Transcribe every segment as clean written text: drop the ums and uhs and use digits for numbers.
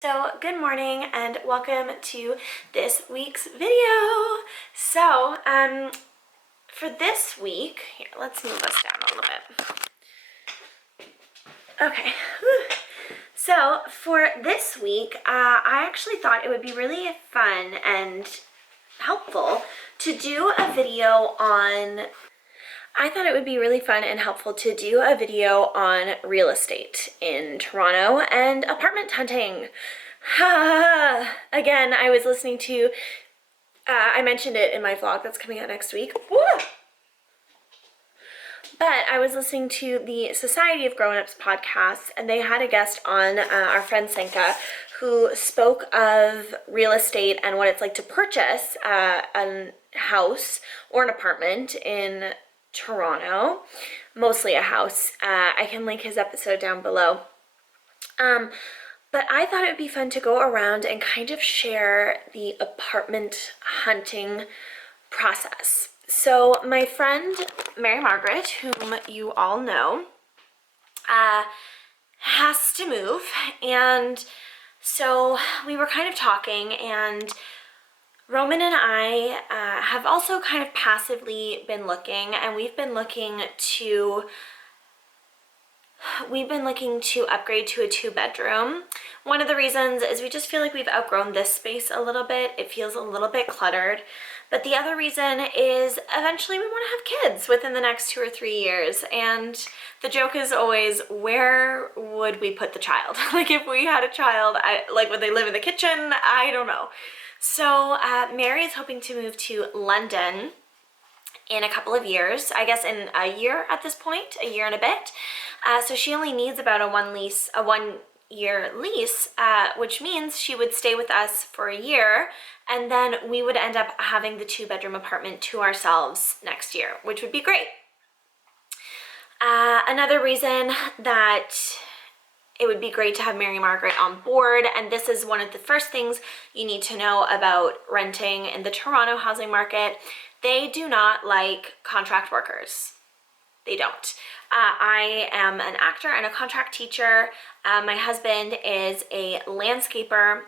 So good morning and welcome to this week's video. So for this week, here, let's move us down a little bit. Okay, so for this week, I actually thought it would be really fun and helpful to do a video on real estate in Toronto and apartment hunting. Again, I was listening to, I mentioned it in my vlog that's coming out next week. Woo! But I was listening to the Society of Grown-Ups podcast, and they had a guest on, our friend Senka, who spoke of real estate and what it's like to purchase a house or an apartment in Toronto, mostly a house. I can link his episode down below. But I thought it would be fun to go around and kind of share the apartment hunting process. So my friend Mary Margaret, whom you all know, has to move, and so we were kind of talking, and Roman and I have also kind of passively been looking, and we've been looking to upgrade to a 2-bedroom. One of the reasons is we just feel like we've outgrown this space a little bit. It feels a little bit cluttered. But the other reason is eventually we want to have kids within the next 2 or 3 years. And the joke is always, where would we put the child? Like if we had a child, would they live in the kitchen? I don't know. So Mary is hoping to move to London in a couple of years, I guess in a year at this point, a year and a bit. So she only needs about a 1-year lease, which means she would stay with us for a year, and then we would end up having the 2-bedroom apartment to ourselves next year, which would be great. Another reason that it would be great to have Mary Margaret on board, and this is one of the first things you need to know about renting in the Toronto housing market. They do not like contract workers. They don't. I am an actor and a contract teacher. My husband is a landscaper,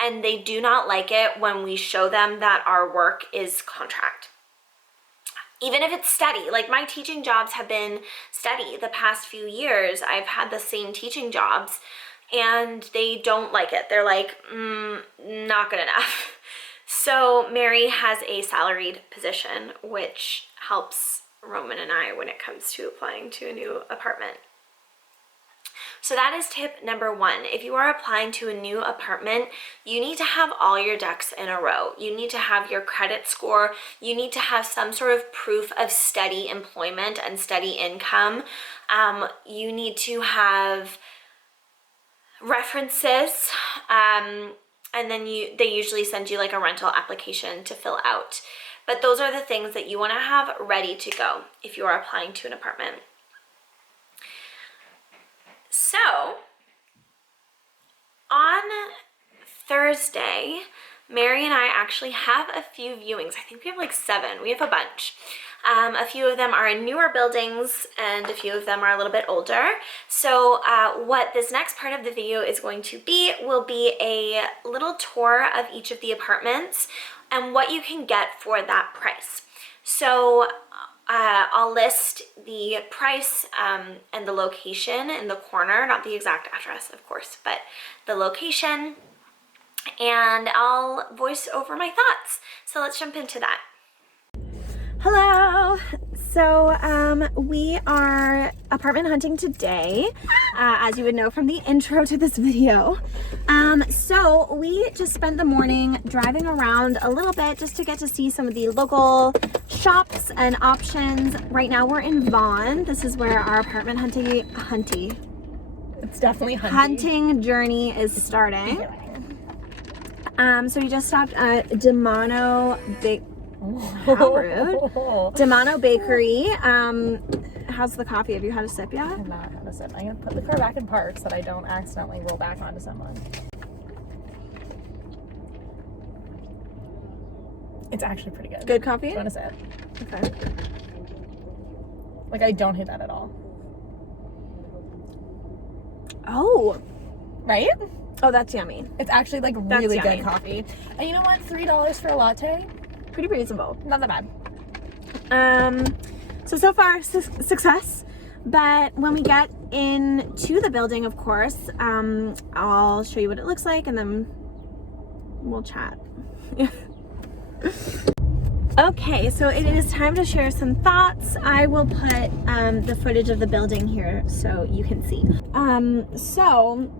and they do not like it when we show them that our work is contract. Even if it's steady, like my teaching jobs have been steady the past few years. I've had the same teaching jobs, and they don't like it. They're like, not good enough. So Mary has a salaried position, which helps Roman and I when it comes to applying to a new apartment. So that is tip number 1. If you are applying to a new apartment, you need to have all your ducks in a row. You need to have your credit score. You need to have some sort of proof of steady employment and steady income. You need to have references, and then they usually send you like a rental application to fill out. But those are the things that you want to have ready to go if you are applying to an apartment. So on Thursday, Mary and I actually have a few viewings. I think we have like 7. We have a bunch. A few of them are in newer buildings, and a few of them are a little bit older. So what this next part of the video is going to be will be a little tour of each of the apartments and what you can get for that price. So I'll list the price and the location in the corner, not the exact address, of course, but the location, and I'll voice over my thoughts. So let's jump into that. Hello. So we are apartment hunting today, as you would know from the intro to this video. So we just spent the morning driving around a little bit just to get to see some of the local shops and options. Right now we're in Vaughan. This is where our apartment It's definitely hunting journey is starting. So we just stopped at Demano How rude. Demano Bakery. How's the coffee? Have you had a sip yet? I'm not had a sip. I'm gonna put the car back in park so that I don't accidentally roll back onto someone. It's actually pretty good. Good coffee? Do you want to sip? Okay. Like, I don't hate that at all. Oh. Right? Oh, that's yummy. It's actually like That's really yummy. good coffee. And you know what? $3 for a latte? Pretty reasonable. Not that bad. So far, success. But when we get into the building, of course, I'll show you what it looks like and then we'll chat. Okay, so it is time to share some thoughts. I will put the footage of the building here so you can see. So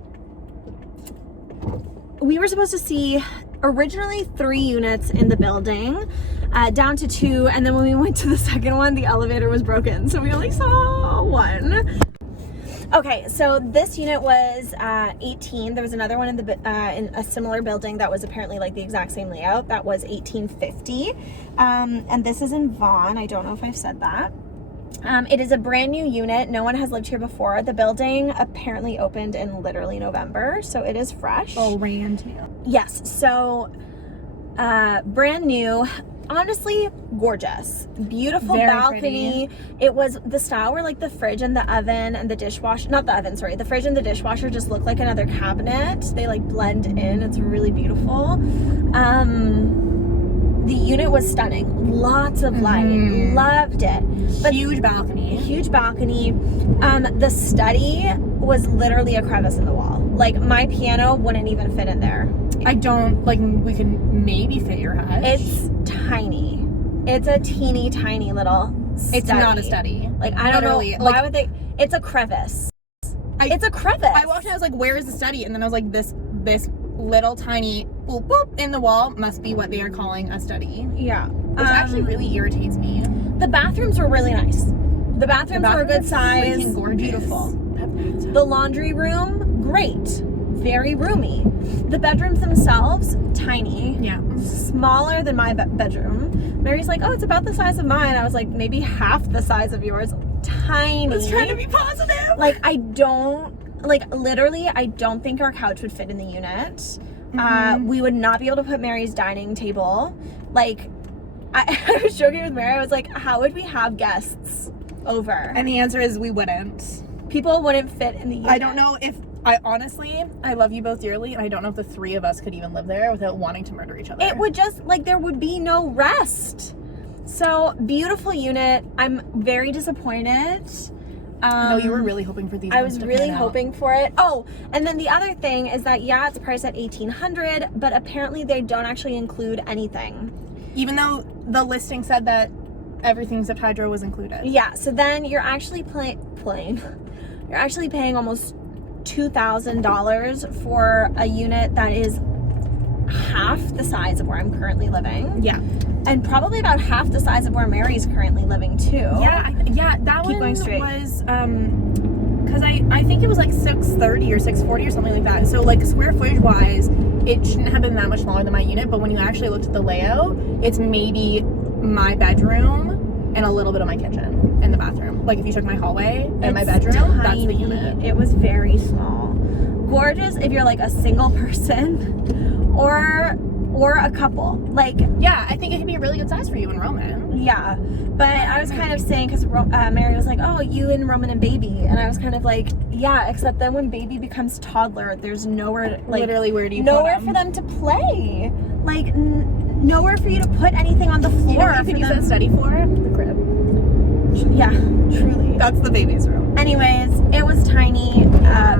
we were supposed to see originally 3 units in the building, down to 2, and then when we went to the second one, the elevator was broken, so we only saw 1. Okay, so this unit was 18. There was another one in a similar building that was apparently like the exact same layout. That was 1850. And this is in Vaughan. I don't know if I've said that. It is a brand new unit. No one has lived here before. The building apparently opened in literally November, so it is fresh. Oh, brand new. Yes, so brand new. Honestly, gorgeous. Beautiful Very balcony. It was the style where like the fridge and the oven and the dishwasher, not the oven, sorry, the fridge and the dishwasher just look like another cabinet. They like blend in. It's really beautiful. The unit was stunning. Lots of light. Loved it. But Huge balcony. huge balcony. The study was literally a crevice in the wall. Like my piano wouldn't even fit in there. I don't, like, we can maybe fit your head. It's tiny. It's a teeny tiny little study. It's not a study. Like, I don't know. Literally, Why like- would they? It's a crevice. It's a crevice. I walked in, I was like, where is the study? And then I was like, this little tiny boop boop in the wall must be what they are calling a study. Yeah. Which actually really irritates me. The bathrooms were really nice. The bathrooms were a good size. Freaking gorgeous. Beautiful. The laundry room, great. Very roomy. The bedrooms themselves, tiny. Yeah. Smaller than my bedroom. Mary's like, oh, it's about the size of mine. I was like, maybe half the size of yours. Tiny. I was trying to be positive. Like, literally, I don't think our couch would fit in the unit. We would not be able to put Mary's dining table. Like, I was joking with Mary. I was like, how would we have guests over? And the answer is we wouldn't. People wouldn't fit in the unit. I don't know if, I love you both dearly, and I don't know if the 3 of us could even live there without wanting to murder each other. It would just, like, there would be no rest. So, beautiful unit. I'm very disappointed. No, you were really hoping for these I ones was to really pan out. hoping for it. Oh, and then the other thing is that, yeah, it's priced at $1,800, but apparently they don't actually include anything. Even though the listing said that everything except hydro was included. Yeah, so then you're actually you're actually paying almost $2,000 for a unit that is half the size of where I'm currently living. Yeah. And probably about half the size of where Mary's currently living too. Yeah, that Keep one going straight. was because I think it was like 630 or 640 or something like that. So like square footage wise, it shouldn't have been that much smaller than my unit, but when you actually looked at the layout, it's maybe my bedroom and a little bit of my kitchen and the bathroom. Like if you took my hallway and my It's bedroom, that's tiny. the unit. It was very small. Gorgeous if you're like a single person or a couple. Like, Yeah, I think it could be a really good size for you and Roman. yeah. But I was kind of saying, because Mary was like, oh, you and Roman and baby. And I was kind of like, yeah, except then when baby becomes toddler, there's nowhere, like, Literally, where do you nowhere put for them to play. Like, nowhere for you to put anything on the floor. You know what you for could use them- that study for? The crib. Yeah, truly. That's the baby's room. Anyways, it was tiny,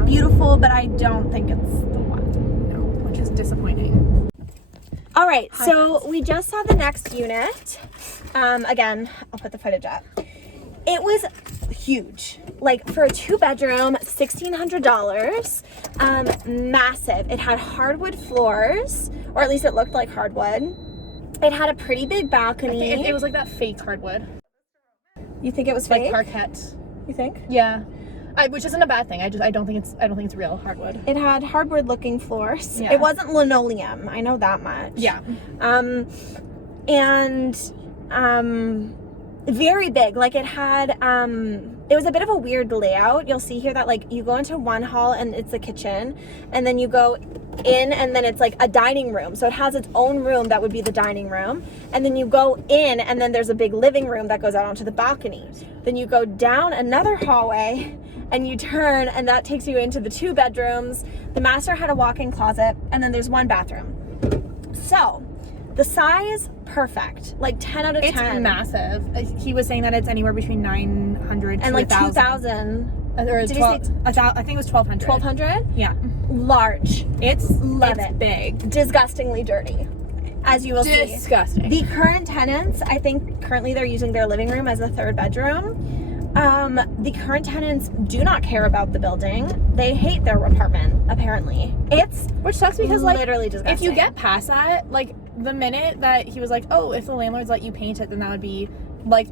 beautiful, but I don't think it's the one. No, which is disappointing. All right, so we just saw the next unit. Again, I'll put the footage up. It was huge. Like for a 2-bedroom, $1,600. Massive. It had hardwood floors, or at least it looked like hardwood. It had a pretty big balcony. It was like that fake hardwood. You think it was Like fake? parquet. You think? Yeah. Which isn't a bad thing. I don't think it's real hardwood. It had hardwood looking floors. Yeah. It wasn't linoleum. I know that much. Yeah. And very big. Like it had it was a bit of a weird layout. You'll see here that like you go into one hall and it's the kitchen, and then you go in and then it's like a dining room. So it has its own room that would be the dining room. And then you go in and then there's a big living room that goes out onto the balcony. Then you go down another hallway and you turn, and that takes you into the 2 bedrooms. The master had a walk-in closet, and then there's 1 bathroom. So the size, perfect. Like 10 out of 10. It's massive. He was saying that it's anywhere between 900 and to like 1,000. 2,000. Or Did he 12, say I think it was 1,200. 1,200? Yeah. Large. Love It's it. Big. Disgustingly dirty, as you will see. Disgusting. The current tenants, I think currently they're using their living room as a 3rd bedroom. The current tenants do not care about the building. They hate their apartment, apparently. It's Which sucks because, like, literally disgusting. if you get past that, like, the minute that he was like, oh, if the landlords let you paint it, then that would be, like,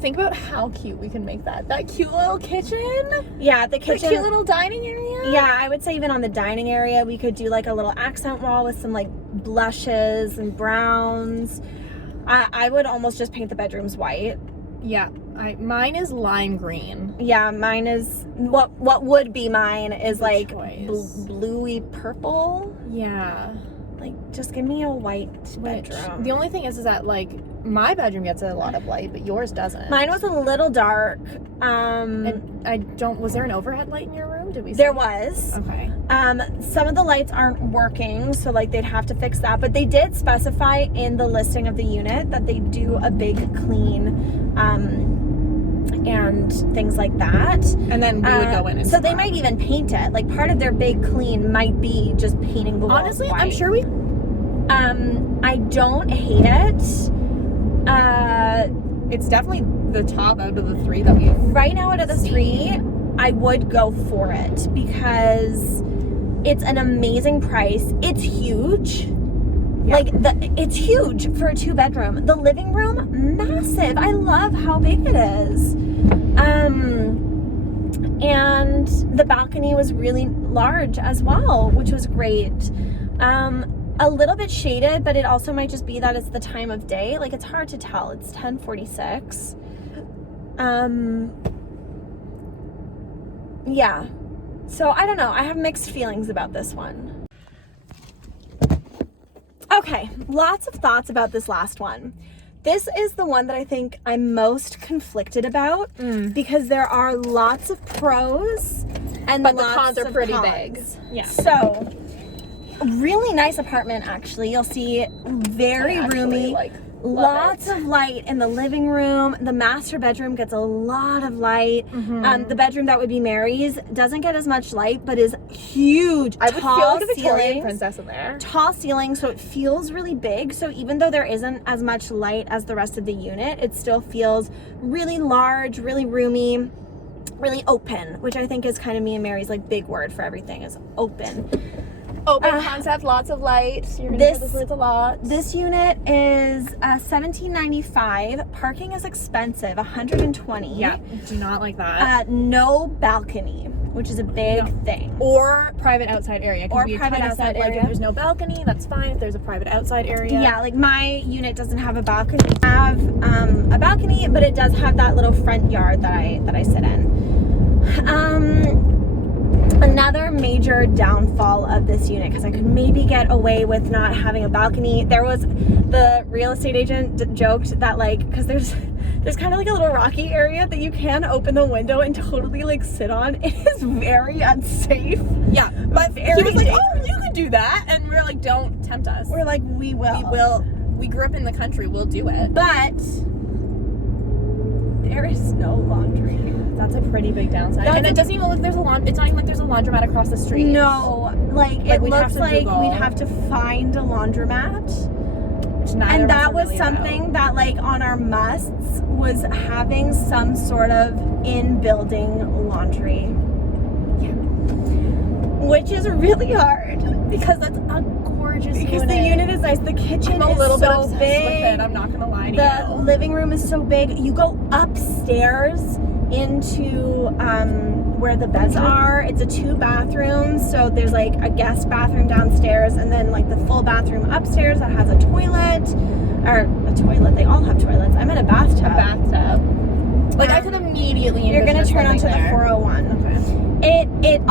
think about how cute we can make that. That cute little kitchen. Yeah, the The kitchen. cute little dining area. Yeah, I would say even on the dining area, we could do like a little accent wall with some like blushes and browns. I would almost just paint the bedrooms white. Yeah. Mine is lime green. Yeah, mine is what would be mine is Good like choice. bluey purple. Yeah. Like just give me a white Which, bedroom. the only thing is that, like, my bedroom gets a lot of light, but yours doesn't. Mine was a little dark. And was there an overhead light in your room? Did we see? There was. Okay. Some of the lights aren't working, so like they'd have to fix that. But they did specify in the listing of the unit that they do a big clean, and things like that. And then we would go in and so they might even paint it. Like part of their big clean might be just painting the walls honestly, white. I'm sure we. I don't hate it. It's definitely the top out of the 3 that we've. Right now out of the 3, I would go for it because it's an amazing price. It's huge. Yeah. Like it's huge for a 2 bedroom. The living room, massive. I love how big it is. And the balcony was really large as well, which was great. A little bit shaded, but it also might just be that it's the time of day. Like it's hard to tell. It's 10:46. Yeah. So I don't know. I have mixed feelings about this one. Okay, lots of thoughts about this last one. This is the one that I think I'm most conflicted about because there are lots of pros and But the lots cons are of pretty cons. big. Yeah. So, really nice apartment actually. You'll see very roomy. Lots of light in the living room. The master bedroom gets a lot of light. The bedroom that would be Mary's doesn't get as much light, but is huge. I would tall feel like a Victorian ceilings. princess in there. Tall ceilings, so it feels really big. So even though there isn't as much light as the rest of the unit, it still feels really large, really roomy, really open, which I think is kind of me and Mary's like big word for everything is open. Open concept, lots of light. You're gonna hear this words a lot. This unit is $17.95. Parking is expensive, $120. Yeah, do not like that. No balcony, which is a big thing. Or private outside area. 'Cause Or we private kinda outside said, like, area. if there's no balcony, that's fine. If there's a private outside area. Yeah, like my unit doesn't have a balcony. I have a balcony, but it does have that little front yard that I sit in. Another major downfall of this unit, because I could maybe get away with not having a balcony. There was the real estate agent joked that like, because there's kind of like a little rocky area that you can open the window and totally like sit on. It is very unsafe. Yeah, but Very he was like, dangerous. "Oh, you could do that," and we're like, "Don't tempt us. We're like, we will. We will. We grew up in the country. We'll do it." But there is no laundry. That's a pretty big downside. And it doesn't even look like there's a it's not even like there's a laundromat across the street. No, like it we'd have looks to like Google. we'd have to find a laundromat. Which neither And of us that are was really something about. that like on our musts was having some sort of in-building laundry. Which is really hard because that's a gorgeous because unit. the unit is nice. The kitchen I'm a is little bit so obsessed big. with it. I'm not gonna lie to The you. living room is so big. You go upstairs into where the beds are. It's a 2 bathrooms, so there's like a guest bathroom downstairs and then like the full bathroom upstairs that has a toilet. Or a toilet, they all have toilets. I'm in a bathtub. Bathtub. Like I could have immediately You're gonna turn onto the there. 401. Okay. It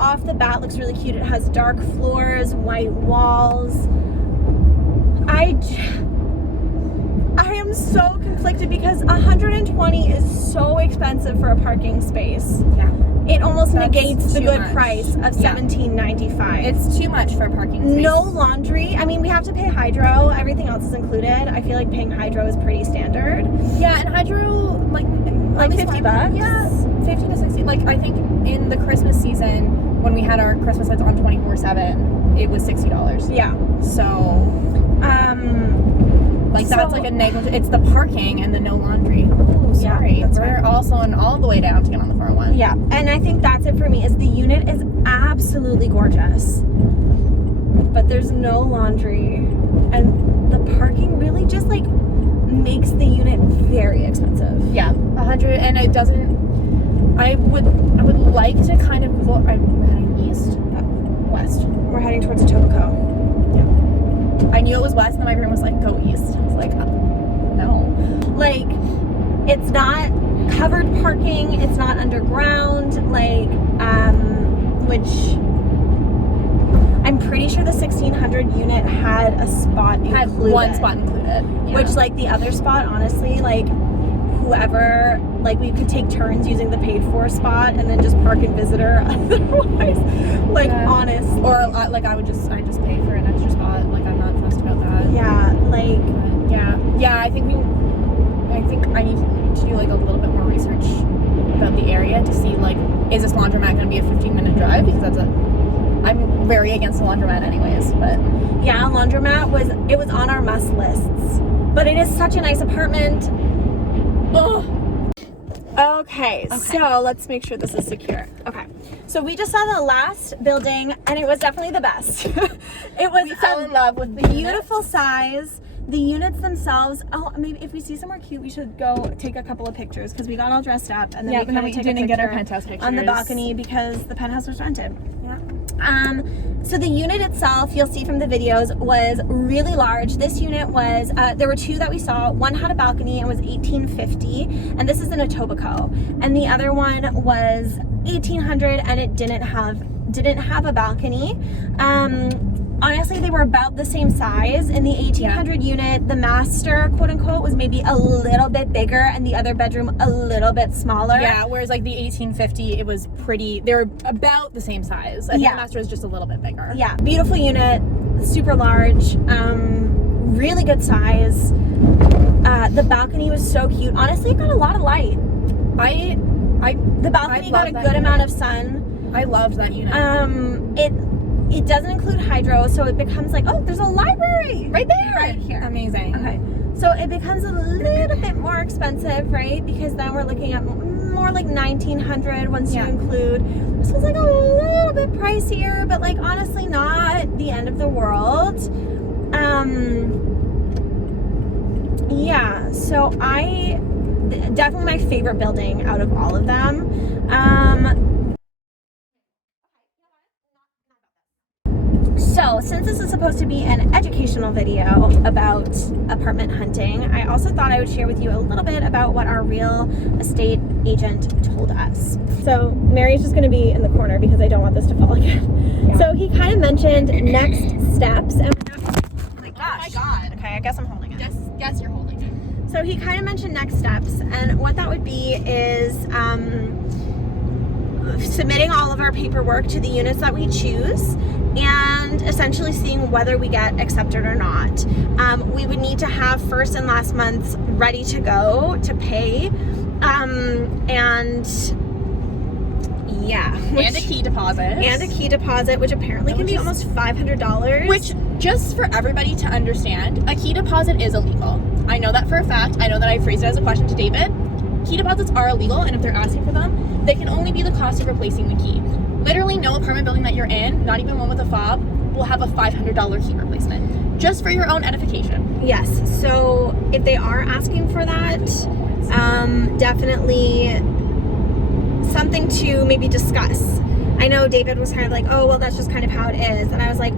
off the bat looks really cute. It has dark floors, white walls. I am so conflicted because 120 is so expensive for a parking space. Yeah. It almost That's negates the too good much. price of Yeah. $17.95. It's too much for a parking space. No laundry. I mean, we have to pay hydro. Everything else is included. I feel like paying hydro is pretty standard. Yeah, and hydro, like Like at least $50? Yeah, 50 to 60. Like, I think in the Christmas season, when we had our Christmas lights on 24/7, it was $60. Yeah. So, like, So- that's like a negligent. It's the parking and the no laundry. Oh, sorry. that's We're fine. also on all the way down to get on the 401. Yeah, and I think that's it for me. Is the unit is absolutely gorgeous, but there's no laundry, and the parking really just like makes the unit very expensive. Yeah, 100, and it doesn't. I would like to kind of go. I'm heading east, west. We're heading towards Etobicoke. I knew it was west, and then my brain was like, go east. I was like, no. Like, it's not covered parking. It's not underground. Like, which I'm pretty sure the 1600 unit had a spot included. Had one spot included. Yeah. Which, like, the other spot, honestly, like, whoever, like, we could take turns using the paid for spot and then just park and visitor otherwise. Like, Yeah. honest. Or like I just pay for an extra spot. Like, I'm not fussed about that. Yeah, like, But yeah. I think I need to do like a little bit more research about the area to see, like, is this laundromat going to be a 15-minute drive? Because I'm very against the laundromat anyways. But yeah, laundromat was on our must lists. But it is such a nice apartment. oh, Okay, so let's make sure this is secure. Okay, so we just saw the last building, and it was definitely the best. It was we fell in love with the beautiful size. The units themselves. Oh, maybe if we see somewhere cute, we should go take a couple of pictures because we got all dressed up, and then we kind of took a didn't get our picture penthouse pictures on the balcony because the penthouse was rented. Yeah. So the unit itself, you'll see from the videos, was really large. This unit was, there were two that we saw. One had a balcony and was $1,850, and this is in Etobicoke. And the other one was $1,800, and it didn't have a balcony. Honestly, they were about the same size. In the 1,800 unit, the master, quote unquote, was maybe a little bit bigger, and the other bedroom a little bit smaller. Yeah, whereas like the 1850, it was pretty. They were about the same size. I think the master was just a little bit bigger. Yeah, beautiful unit, super large, really good size. The balcony was so cute. Honestly, it got a lot of light. The balcony got a good amount of sun. I loved that unit. It doesn't include hydro, so it becomes like, oh, there's a library right there. right here. Amazing. Okay, so it becomes a little bit more expensive, right? Because then we're looking at more like 1,900 once you include. This was like a little bit pricier, but like honestly not the end of the world. Yeah, so definitely my favorite building out of all of them. So, since this is supposed to be an educational video about apartment hunting, I also thought I would share with you a little bit about what our real estate agent told us. So, Mary's just going to be in the corner because I don't want this to fall again. Yeah. So, he kind of mentioned next steps. And oh my gosh. God. Okay, I guess I'm holding it. Guess you're holding it. So, he kind of mentioned next steps, and what that would be is submitting all of our paperwork to the units that we choose and essentially seeing whether we get accepted or not. We would need to have first and last months ready to go to pay, and yeah, And a key deposit. Which apparently can be almost $500. Which, just for everybody to understand, a key deposit is illegal. I know that for a fact. I know that I phrased it as a question to David. Key deposits are illegal, and if they're asking for them, they can only be the cost of replacing the key. Literally no apartment building that you're in, not even one with a fob, will have a $500 key replacement. Just for your own edification. Yes, so if they are asking for that, definitely something to maybe discuss. I know David was kind of like, oh, well, that's just kind of how it is. And I was like,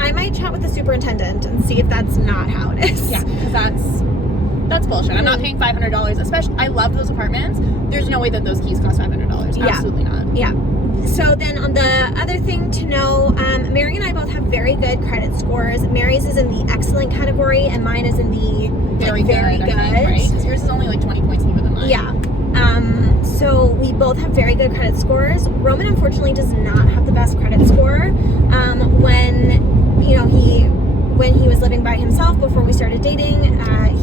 I might chat with the superintendent and see if that's not how it is. Yeah, because That's bullshit. I'm not paying $500. Especially, I love those apartments. There's no way that those keys cost $500. Yeah. Absolutely not. Yeah. So then on the other thing to know, Mary and I both have very good credit scores. Mary's is in the excellent category and mine is in the Very good. very good. I think, right? Because yours is only like 20 points lower than mine. Yeah. So we both have very good credit scores. Roman unfortunately does not have the best credit score. When he was living by himself before we started dating,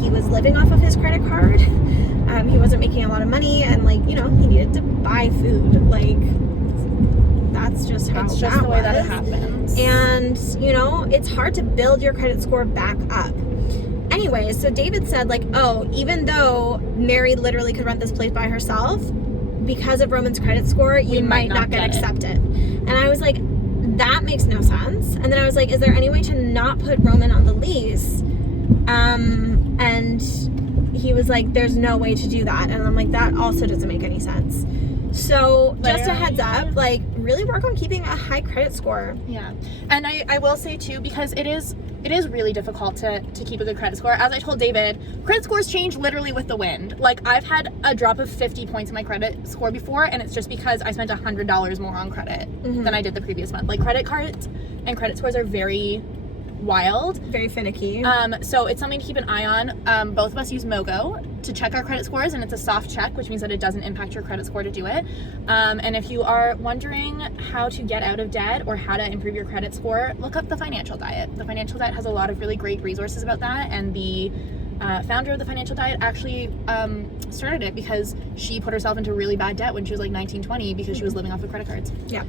he was living off of his credit card. He wasn't making a lot of money, and he needed to buy food. That's just how It's just the way that it happens. And it's hard to build your credit score back up. Anyway, so David said even though Mary literally could rent this place by herself, because of Roman's credit score, you might not get accepted. And I was like, that makes no sense. And then I was like, is there any way to not put Roman on the lease? And he was like, there's no way to do that. And I'm like, that also doesn't make any sense. So just a heads up, really work on keeping a high credit score. Yeah. And I will say too, because it is really difficult to keep a good credit score. As I told David, credit scores change literally with the wind. I've had a drop of 50 points in my credit score before, and it's just because I spent $100 more on credit than I did the previous month. Credit cards and credit scores are very wild. Very finicky. So it's something to keep an eye on. Both of us use Mogo to check our credit scores, and it's a soft check, which means that it doesn't impact your credit score to do it. And if you are wondering how to get out of debt or how to improve your credit score, look up The Financial Diet. The Financial Diet has a lot of really great resources about that, and the founder of The Financial Diet actually started it because she put herself into really bad debt when she was 19, 20 because she was living off of credit cards. Yeah.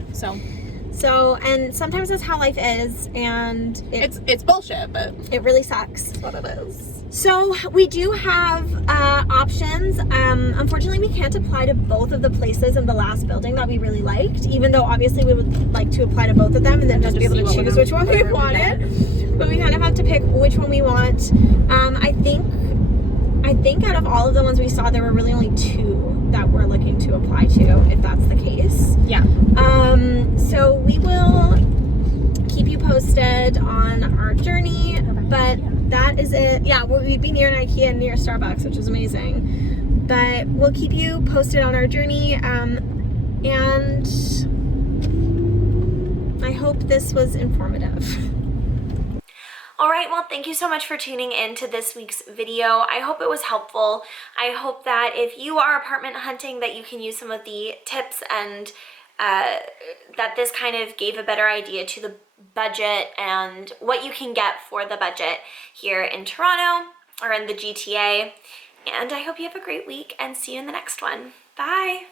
So, and sometimes that's how life is, and it's bullshit, but it really sucks. what it is. So we do have options. Unfortunately, we can't apply to both of the places in the last building that we really liked, even though obviously we would like to apply to both of them and then just be able to choose which one we wanted. But we kind of have to pick which one we want. I think out of all of the ones we saw, there were really only 2 that we're looking to apply to, if that's the case. Yeah. So we will keep you posted on our journey, but that is it. Yeah, we'd be near an IKEA and near Starbucks, which is amazing. But we'll keep you posted on our journey, and I hope this was informative. All right, well, thank you so much for tuning in to this week's video. I hope it was helpful. I hope that if you are apartment hunting, that you can use some of the tips and that this kind of gave a better idea to the budget and what you can get for the budget here in Toronto or in the GTA. And I hope you have a great week and see you in the next one. Bye.